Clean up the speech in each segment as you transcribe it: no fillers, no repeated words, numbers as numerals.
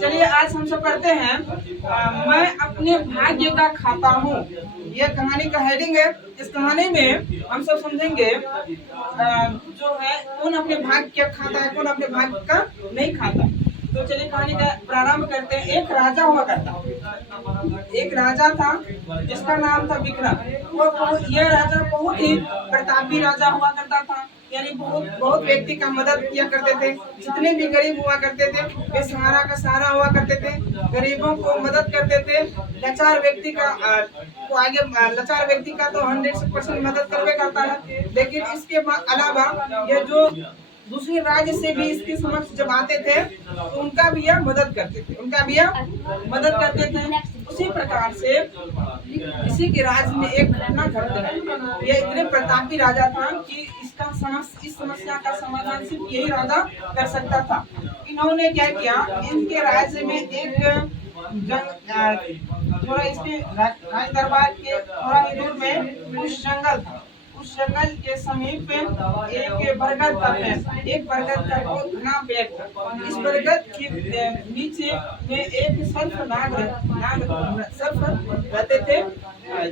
चलिए आज हम सब करते हैं मैं अपने भाग्य का खाता हूँ। ये कहानी का हेडिंग है। इस कहानी में हम सब समझेंगे जो है कौन अपने भाग्य का खाता है, कौन अपने भाग्य का नहीं खाता। तो चलिए कहानी का प्रारंभ करते हैं। एक राजा हुआ करता, एक राजा था जिसका नाम था विक्रम। यह राजा बहुत ही प्रतापी राजा हुआ करता था, यानी बहुत व्यक्ति का मदद किया करते थे। जितने भी गरीब हुआ करते थे वे सहारा का सहारा हुआ करते थे, गरीबों को मदद करते थे। लाचार व्यक्ति का लाचार व्यक्ति का तो 100% मदद करवे करता है। लेकिन इसके अलावा यह जो दूसरे राज्य से भी इसके समक्ष जब आते थे तो उनका भी यह मदद करते थे, उसी प्रकार से किसी के राज्य में एक घटना घटती है। यह इतने प्रतापी राजा था कि इस समस्या का समाधान सिर्फ यही राजा कर सकता था। इन्होंने क्या किया, इनके राज्य में एक थोड़ा इसके राज दरबार के थोड़ा ही दूर में कुछ जंगल था। उस जंगल के समीप एक बरगद का पेड़, एक बरगद का बहुत घना पेड़ था। इस बरगद के नीचे में एक सर्प रहते थे,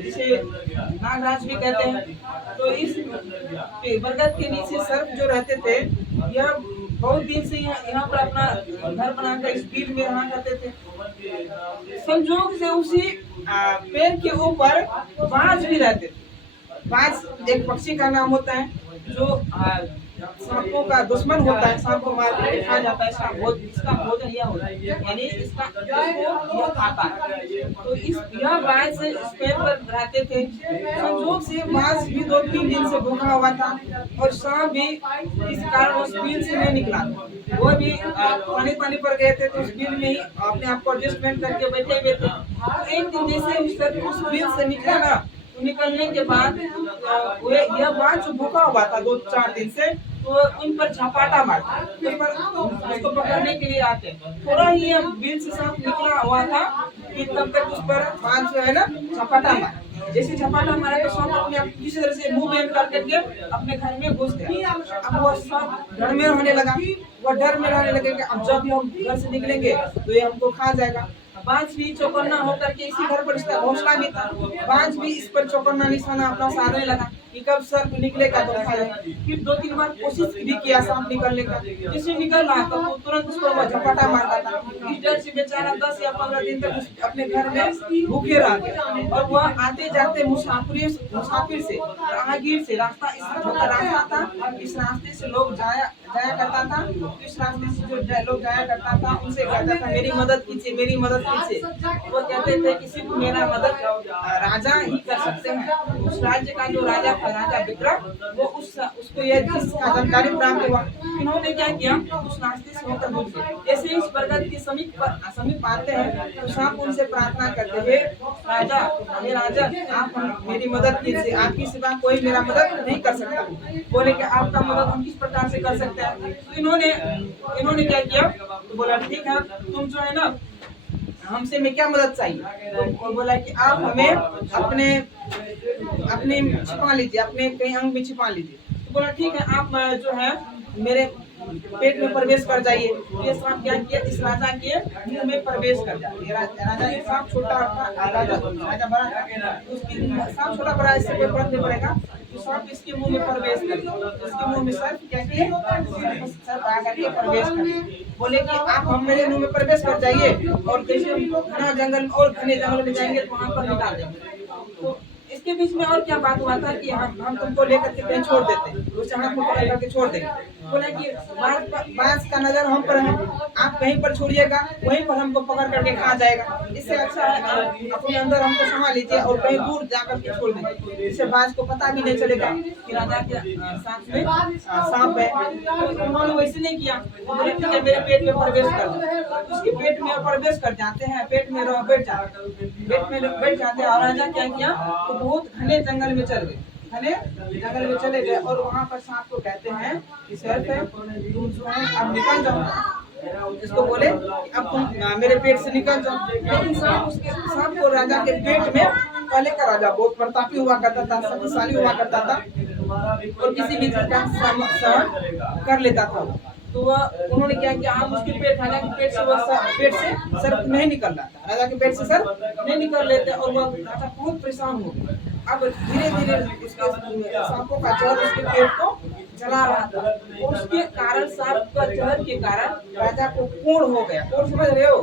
जिसे नागराज भी कहते हैं। तो इस बरगद के नीचे सर्प जो रहते थे, यह बहुत दिन से यहाँ पर अपना घर बनाकर इस बीज में रहा करते थे। संजोग से उसी पेड़ के ऊपर बाज भी रहते थे। बाज एक पक्षी का नाम होता है जो सांपों का दुश्मन होता है, सांप को मार के खा जाता है। इसका भोजन यह होता है, यानी इसका यह खाता है। तो यह बाज इस पेड़ पर रहते थे। संजोग से बाज भी 2-3 दिन से भूखा हुआ था और सांप भी इस कारण उस बिल से नहीं निकला। वो भी पानी पर गए थे तो उस बिल में ही अपने आप को एडजस्टमेंट करके बैठे हुए थे। तो एक दिन जैसे उस बिल से निकला ना, निकलने के बाद यह बाज भूखा हुआ था 2-4 दिन से, तो उन पर झपाटा मारता, उस पर उसको पकड़ने के लिए आते। थोड़ा ही बिल से सांप निकला हुआ था कि तब तक उस पर बाज जो है ना झपाटा मारा। जैसे झपाटा मारा तो सांप अपने आप किसी तरह से मुंह बंद करके अपने घर में घुस गया। अब वो सांप डर में रहने लगा, कि अब जब भी हम घर से निकलेंगे तो ये हमको खा जाएगा। बाज भी चौकन्ना होकर के इसी घर पर इसका घोंसला भी था। बाज भी इस पर चौकन्ना निशाना अपना साधने लगा कि कब सर्प निकलेगा तो खाएगा। फिर 2-3 बार कोशिश भी किया सांप निकलने का। जैसे निकल रहा था तो तुरंत उसको वह झपटा मारता था। इस डर से बेचारा 10 या 15 दिन तक अपने घर में भूखे रह गया। और वह आते जाते मुसाफिर से राहगीर से रास्ता था, इस रास्ते से लोग जाया करता था। इस रास्ते से जो लोग जाया करता था उनसे कहता था मेरी मदद कीजिए। वो कहते थे कि सिर्फ मेरा मदद राजा ही कर सकते हैं। उस राज्य का जो राजा था, राजा विक्रम, वो उसको यह जिसका जानकारी प्राप्त हुआ, इन्होंने क्या किया, उस रास्ते से होकर गुजर गए। जैसे इस बरगद के समीप आते हैं तो सांप उनसे प्रार्थना करते हैं, राजा आप मेरी मदद कीजिए, आपकी सिवा कोई मेरा मदद नहीं कर सकता। बोले कि आपका मदद हम किस प्रकार से कर सकते हैं। तो इन्होंने क्या किया, तो बोला ठीक है, तुम जो है ना हमसे में क्या मदद चाहिए। तो बोला कि आप हमें अपने छिपा लीजिए, अपने कहीं अंग में छिपा लीजिए। तो बोला ठीक है, आप जो है मेरे पेट में प्रवेश कर जाइए। ये सांप क्या किया, इस राजा के मुंह में प्रवेश कर जाए। राजा के सांप छोटा था, राजा बड़ा था, उसकी सांप छोटा बड़ा इससे कोई फर्क नहीं पड़ेगा। तो सांप इसके मुंह में प्रवेश कर, इसके मुंह में सर्प क्या किए, सर्प आकर के प्रवेश कर। बोले कि आप हम मेरे मुंह में प्रवेश कर जाइए और जैसे घना जंगल और घने जंगल में जाएंगे तो वहाँ पर निकाल देंगे। तो इसके बीच में और क्या बात हुआ था कि हम तुमको लेकर के कहीं छोड़ देते हैं, उसे हाथ में पकड़ करके छोड़ देंगे। बोले कि बाज का नजर हम पर है, आप कहीं पर छोड़िएगा वहीं पर हमको पकड़ करके खा जाएगा। इससे अच्छा है अपने अंदर हमको संभाल लीजिए और कहीं दूर जाकर के छोड़ देंगे, इससे बाज को पता भी नहीं चलेगा कि राजा के साथ में सांप है। उन्होंने वैसे नहीं किया, बोले ठीक है मेरे पेट में प्रवेश कर दो। उसके पेट में प्रवेश कर जाते हैं, पेट में बैठ जाते हैं। और राजा क्या किया, तो बहुत घने जंगल में चले गए और वहाँ पर सांप को कहते हैं कि सर्प है तुम जो है अब निकल जाओ। इसको बोले अब तुम मेरे पेट से निकल जाओ। लेकिन सांप को राजा के पेट में, पहले का राजा बहुत प्रतापी हुआ करता था, शक्तिशाली हुआ करता था और किसी भी चीज का सहन कर लेता था। तो वह उन्होंने क्या किया, हम उसके पेट, राजा के पेट से पेट से सर्प नहीं निकल रहा था, राजा के पेट से सर्प नहीं निकल लेते, और वह राजा बहुत परेशान हो गया। अब धीरे धीरे उसके सांपों का जहर उसके पेट को जला रहा था, उसके कारण सांप का जहर के कारण राजा को कोढ़ हो गया। कोढ़ समझ रहे हो,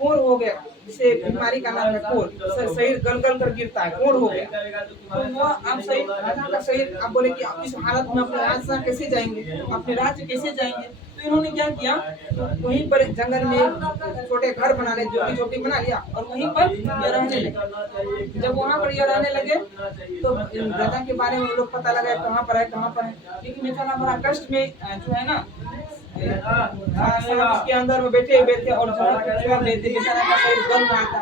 कोढ़ हो गया, जिसे बीमारी का नाम है कोढ़, शरीर गल गल कर गिरता है, कोढ़ हो गया। तो वो अब शरीर, राजा का शरीर, आप बोले कि आप इस हालत में अपने राज्य कैसे जाएंगे, अपने राज्य कैसे जाएंगे। तो इन्होंने क्या किया, वहीं पर जंगल में छोटे घर बना ले, झोपड़ी झोपड़ी बना लिया, और वहीं पर ये रहने लगे। जब वहाँ पर ये रहने लगे तो राजा के बारे में लोग पता लगा कहाँ पर है, कहाँ पर है, लेकिन बेचारा बड़ा कष्ट में जो है ना, इसके अंदर में बैठे हुए थे और छोड़ देते, बेचारा का शरीर गल रहा था।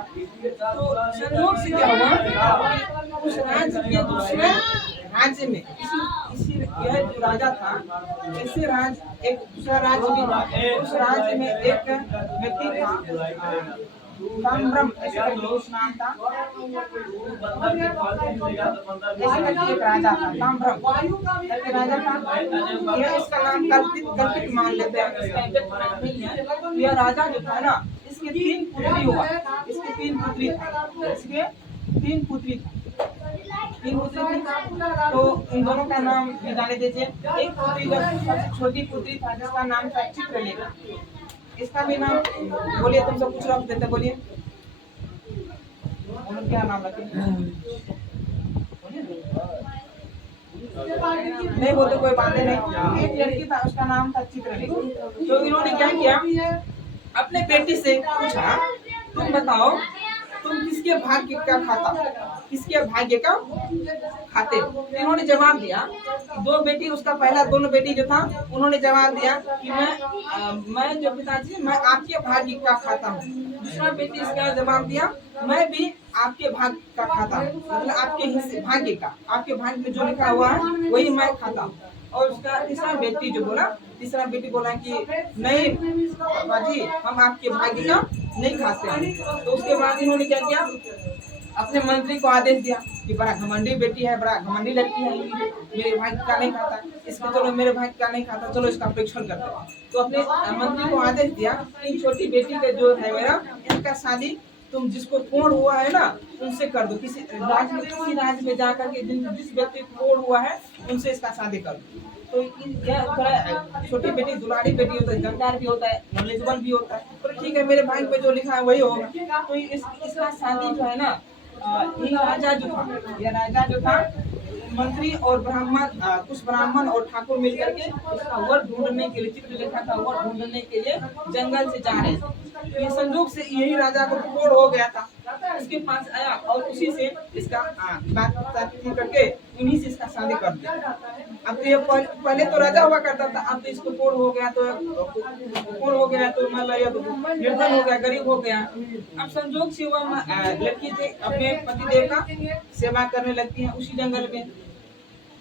तो संयोग से क्या हुआ, उस राज्य के दूसरे राज्य में इसी यह जो राजा था, इसी राज्य एक दूसरा राज्य भी था, उस राज्य में एक व्यक्ति था, ताम्रम ऐसे करके उस नाम था, ऐसे करके एक राजा था, ताम्रम करके राजा था। यह इसका नाम कल्पित मान लेते हैं, इसका एग्जैक्ट नाम नहीं है। यह राजा जो था ना, इसके 3 पुत्री हुआ, इसके 3 पुत्री था, इसके 3 पुत्री था, 3 पुत्री थी। तो इन दोनों का नाम जाने दीजिए। एक पुत्री जो सबसे छोटी पुत्री था, जिसका नाम था चित्रलेखा, इसका भी नाम बोलिए, तुम सब कुछ रख देते, बोलिए क्या नाम रखे, नहीं बोलते कोई बात नहीं। एक लड़की था, उसका नाम था चित्रलेखा। तो इन्होंने क्या किया, अपने बेटी से पूछा, तुम बताओ तुम किसके भाग्य का खाता, किसके भाग्य का खाते। इन्होंने जवाब दिया, 2 बेटी, उसका पहला दोनों बेटी जो था, उन्होंने जवाब दिया कि मैं जो पिताजी, मैं आपके भाग्य का खाता हूँ। दूसरा बेटी इसका जवाब दिया, मैं भी आपके भाग्य का खाता हूँ, मतलब आपके हिस्से भाग्य का, आपके भाग्य में जो लिखा हुआ है वही मैं खाता हूँ। और उसका तीसरा बेटी जो बोला, तीसरा बेटी बोला कि नहीं बाजी, हम आपके भाग्य का नहीं खाते हैं। तो उसके बाद इन्होंने क्या किया, अपने मंत्री को आदेश दिया कि बड़ा घमंडी बेटी है, बड़ा घमंडी लड़की है, मेरे भाग्य का नहीं खाता, इसका चलो मेरे भाग्य का नहीं खाता, चलो इसका परीक्षण करते हैं। तो अपने मंत्री को आदेश दिया कि छोटी बेटी का जो है मेरा, इनका शादी तुम जिसको कोढ़ हुआ है ना, उनसे कर दो, किसी राज्य में जाकर के जिस व्यक्ति को कोढ़ हुआ है उनसे इसका शादी कर दो। तो यह थोड़ा छोटी बेटी दुलारी बेटी होता है, जानकार भी होता है, नॉलेजेबल भी होता है, तो ठीक है मेरे भाग्य में जो लिखा है वही होगा। तो इसका शादी जो है ना, ये राजा जो था, यह राजा जो था, मंत्री और ब्राह्मण, कुछ ब्राह्मण और ठाकुर मिलकर के इसका वर ढूंढने के लिए, चित्रलेखा का वर ढूंढने के लिए जंगल से जा रहे थे। ये संजोग से यही राजा को कोढ़ हो गया था, इसके पास आया और उसी से इसका बात करके उन्हीं से इसका शादी कर दिया। अब तो ये पहले तो राजा हुआ करता था, अब तो इसको कोढ़ हो गया, तो मतलब निर्धन हो गया, गरीब हो गया। अब संजोग से वह लड़की से अपने पतिदेव का सेवा करने लगती है उसी जंगल में।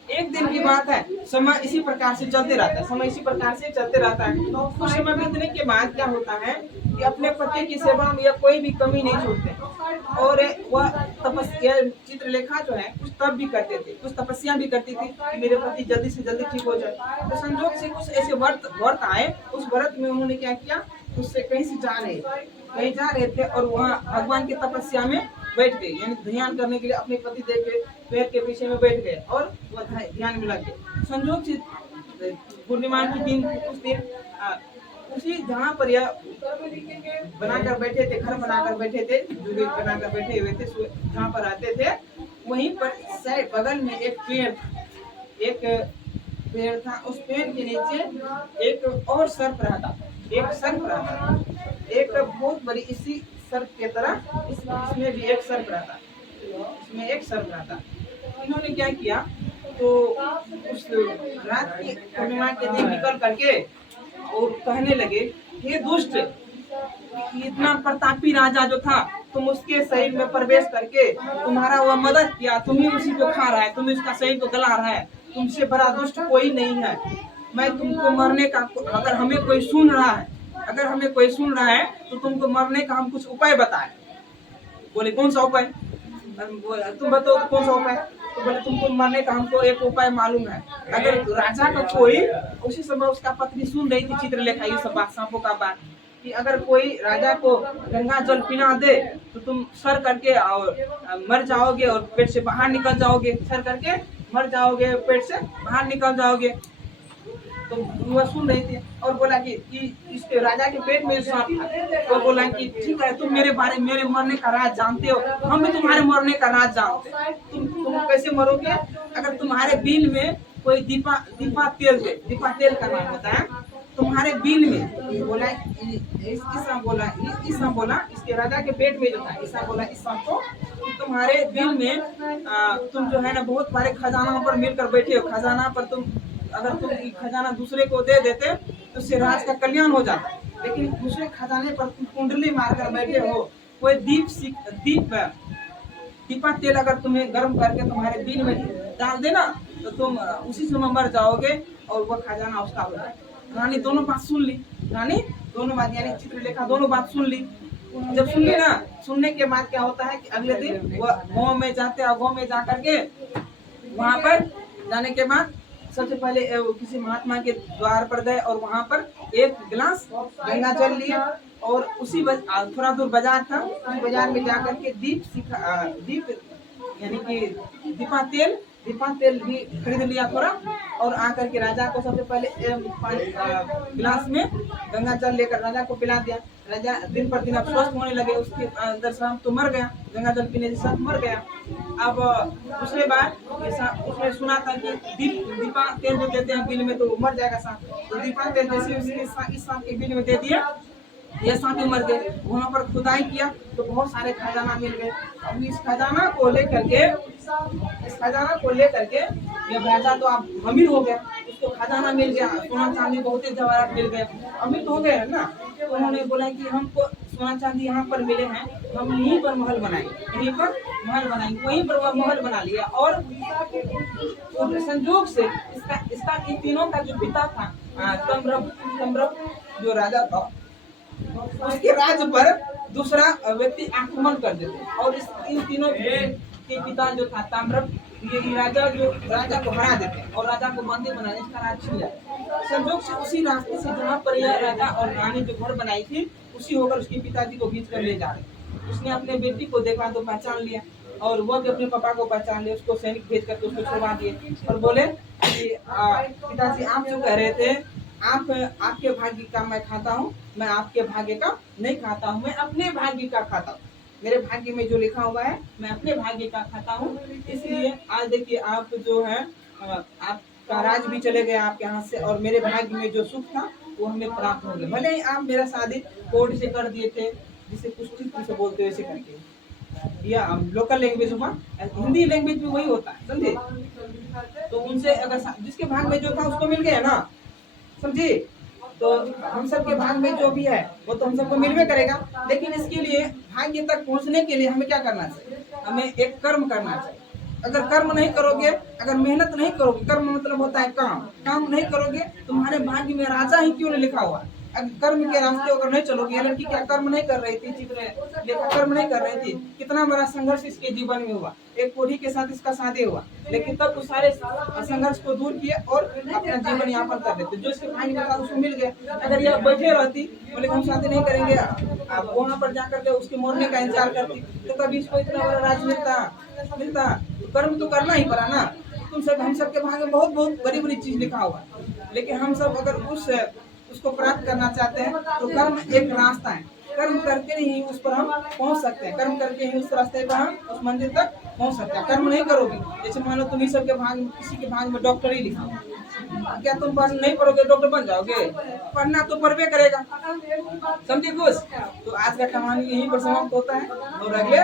एक दिन की बात है, समय इसी प्रकार से चलते रहता है, समय इसी प्रकार से चलते रहता है। तो कुछ समय बीतने के बाद क्या होता है कि अपने पति की सेवा में यह कोई भी कमी नहीं छोड़ते, और वह तपस्या, चित्रलेखा जो है कुछ तप भी करते थे, कुछ तपस्या भी करती थी कि मेरे पति जल्दी से जल्दी ठीक हो जाए। तो संजोग से कुछ ऐसे व्रत आए, उस व्रत में उन्होंने क्या किया, उससे कहीं से कहीं जा रहे थे और वहाँ भगवान की तपस्या में बैठ गए, यानी ध्यान करने के लिए अपने पति देव के पैर के पीछे में बैठ गए और वह ध्यान में लग गए। संजोग से पूर्णिमा के दिन उस दिन उसी जहाँ पर यह बनाकर बैठे थे, घर बनाकर बैठे थे, जो बनाकर बैठे हुए थे, जहाँ पर रहते थे, वहीं पर बगल में एक पेड़ था। उस पेड़ के नीचे एक और सर्प रहता, एक बहुत बड़ी, इसी सर्प के तरह इसमें भी एक सर्प रहता, इसमें एक सर्प रहता। इन्होंने क्या किया, तो उस रात की पूर्णिमा के दिन निकल करके और कहने लगे, हे दुष्ट, इतना प्रतापी राजा जो था, तुम उसके शरीर में प्रवेश करके तुम्हारा वह मदद किया, तुम ही उसी को खा रहा है, तुम इसका शरीर को गला रहा है, तुमसे बड़ा दुष्ट कोई नहीं है। मैं तुमको मरने का, अगर हमें कोई सुन रहा है तो तुमको मरने का हम कुछ उपाय बताए। बोले कौन सा उपाय, तुम बताओ कौन सा उपाय। तो बोले तुमको मरने का हमको एक उपाय मालूम है। अगर राजा का कोई, उसी समय उसका पत्नी सुन रही थी चित्रलेखा ये सब बात, सांपों का बात, कि अगर कोई राजा को गंगा जल पिला दे तो तुम सर करके और मर जाओगे और पेट से बाहर निकल जाओगे, सर करके मर जाओगे, पेट से बाहर निकल जाओगे। तो वह सुन रही थी और बोला कि इसके राजा के पेट में सांप था। तो बोला कि ठीक है, तुम मेरे मेरे मरने का राज जानते हो, हम भी तुम्हारे मरने का राज जानते हैं। तुम कैसे मरोगे? अगर तुम्हारे बिल में कोई दीपा तेल का नाम होता है, तुम्हारे बिल में बोला ईसा बोला इसके राजा के पेट में जो था, ईसा बोला इस सांप को कि तुम्हारे बिल में तुम जो है ना बहुत सारे खजाना पर मिलकर बैठे हो, खजाना पर तुम अगर तुम खजाना दूसरे को दे देते तो उससे राज का कल्याण हो जाता, लेकिन दूसरे खजाने पर तुम कुंडली मारकर बैठे हो। कोई दीपा तेल अगर तुम्हें गर्म करके तुम्हारे बिल में डाल देना तो तुम उसी समय मर जाओगे और वह खजाना उसका हो जाएगा। रानी दोनों बात सुन ली, रानी दोनों बात यानी चित्रलेखा दोनों बात सुन ली। जब सुन ली ना, सुनने के बाद क्या होता है कि अगले दिन वह गाँव में जाते हैं, गाँव में जा करके वहाँ पर जाने के बाद सबसे पहले किसी महात्मा के द्वार पर गए और वहाँ पर एक गिलास गंगा जल लिया और उसी थोड़ा दूर बाजार था, उस बाजार में जाकर के दीप यानी कि दीपा तेल भी खरीद लिया थोड़ा, और आकर के राजा को सबसे पहले गिलास में गंगा जल लेकर राजा को पिला दिया। राजा दिन पर दिन अब स्वस्थ होने लगे, उसके अंदर सांप तो मर गया, गंगा जल पीने से सांप मर गया। अब दूसरे बार उसने सुना था कि दीपा तेल जो देते हैं बिल में तो मर जाएगा सांप, तो दीपा तेल जैसे उसने इस सांप के बिल में दे दिया, ये सांप भी मर गए। वहाँ पर खुदाई किया तो बहुत सारे खजाना मिल गए। अब इस खजाना को लेकर के ये राजा तो अब अमीर हो गया, उसको खजाना मिल गया, सोना चांदी बहुत ही जवाहरात मिल गए, अमीर तो हो गए ना। तो उन्होंने बोला कि हमको सोना चांदी यहाँ पर मिले हैं, हम यहीं पर महल बनाएंगे, वहीं पर वह महल बना लिया। और संयोग से इसका इन तीनों का जो पिता था तम्रप जो राजा था, उसके राज्य पर दूसरा व्यक्ति आक्रमण कर देते और इन तीनों के पिता जो था ताम्रप, ये राजा को हरा देते और राजा को बंदी बना इसका राज छिन जाता। संयोग से उसी रास्ते से जहाँ पर यह राजा और रानी जो घर बनाई थी उसी होकर उसके पिताजी को खींच कर ले जा रहे। उसने अपने बेटी को देखा तो पहचान लिया और वह भी अपने पापा को पहचान लिया, उसको सैनिक भेज करके उसको छुड़वा दिए और बोले कि पिताजी आप जो कह रहे थे आपके भाग्य का मैं खाता हूँ, मैं आपके भाग्य का नहीं खाता हूँ, मैं अपने भाग्य का खाता हूँ। मेरे भाग्य में जो लिखा हुआ है मैं अपने भाग्य का खाता हूँ। इसलिए आज देखिए आप जो है आपका राज भी चले गए आपके हाथ से और मेरे भाग्य में जो सुख था वो हमें प्राप्त हो गया। भले ही आप मेरा शादी कोर्ट से कर दिए थे, जिसे कुछ ठीक से बोलते वैसे करके, या लोकल लैंग्वेज हुआ, हिंदी लैंग्वेज में वही होता है, समझे। तो उनसे अगर जिसके भाग में जो था उसको मिल गया ना, समझे। तो हम सब के भाग में जो भी है वो तो हम सबको मिलवे करेगा, लेकिन इसके लिए भाग्य तक पहुंचने के लिए हमें क्या करना चाहिए? हमें एक कर्म करना चाहिए। अगर कर्म नहीं करोगे, अगर मेहनत नहीं करोगे, कर्म मतलब होता है काम नहीं करोगे, तुम्हारे भाग्य में राजा ही क्यों नहीं लिखा हुआ। अगर कर्म के रास्ते अगर नहीं चलोगे, ये लड़की क्या कर्म नहीं कर रही थी, चित्रलेखा कर्म नहीं कर रही थी, कितना बड़ा संघर्ष इसके जीवन में हुआ, एक बूढ़ी के साथ इसका शादी हुआ, लेकिन तब उस सारे संघर्ष को दूर किए और अपना जीवन यापन कर देते। जो इसके भाग्य में था उसको मिल गया। अगर यह बैठे रहती, बोले हम शादी नहीं करेंगे, आप वहाँ पर जाकर के उसके मरने का इंतजार करती तो कभी इसको इतना बड़ा राज मिलता। कर्म तो करना ही पड़ा ना। हम सब के भाग्य में बहुत बड़ी चीज लिखा हुआ है, लेकिन हम सब अगर उसको प्राप्त करना चाहते हैं तो कर्म एक रास्ता है, कर्म करके ही उस पर हम पहुंच सकते हैं, कर्म करके ही उस रास्ते पर हम उस मंदिर तक पहुंच सकते हैं। कर्म नहीं करोगे, जैसे मान लो तुम्ही सब के भाग में किसी के भाग में डॉक्टर ही लिखा, क्या तुम नहीं पढ़ोगे डॉक्टर बन जाओगे? पढ़ना तो पढ़वे करेगा, समझे कुछ। तो आज का कहानी यहीं पर समाप्त होता है और अगले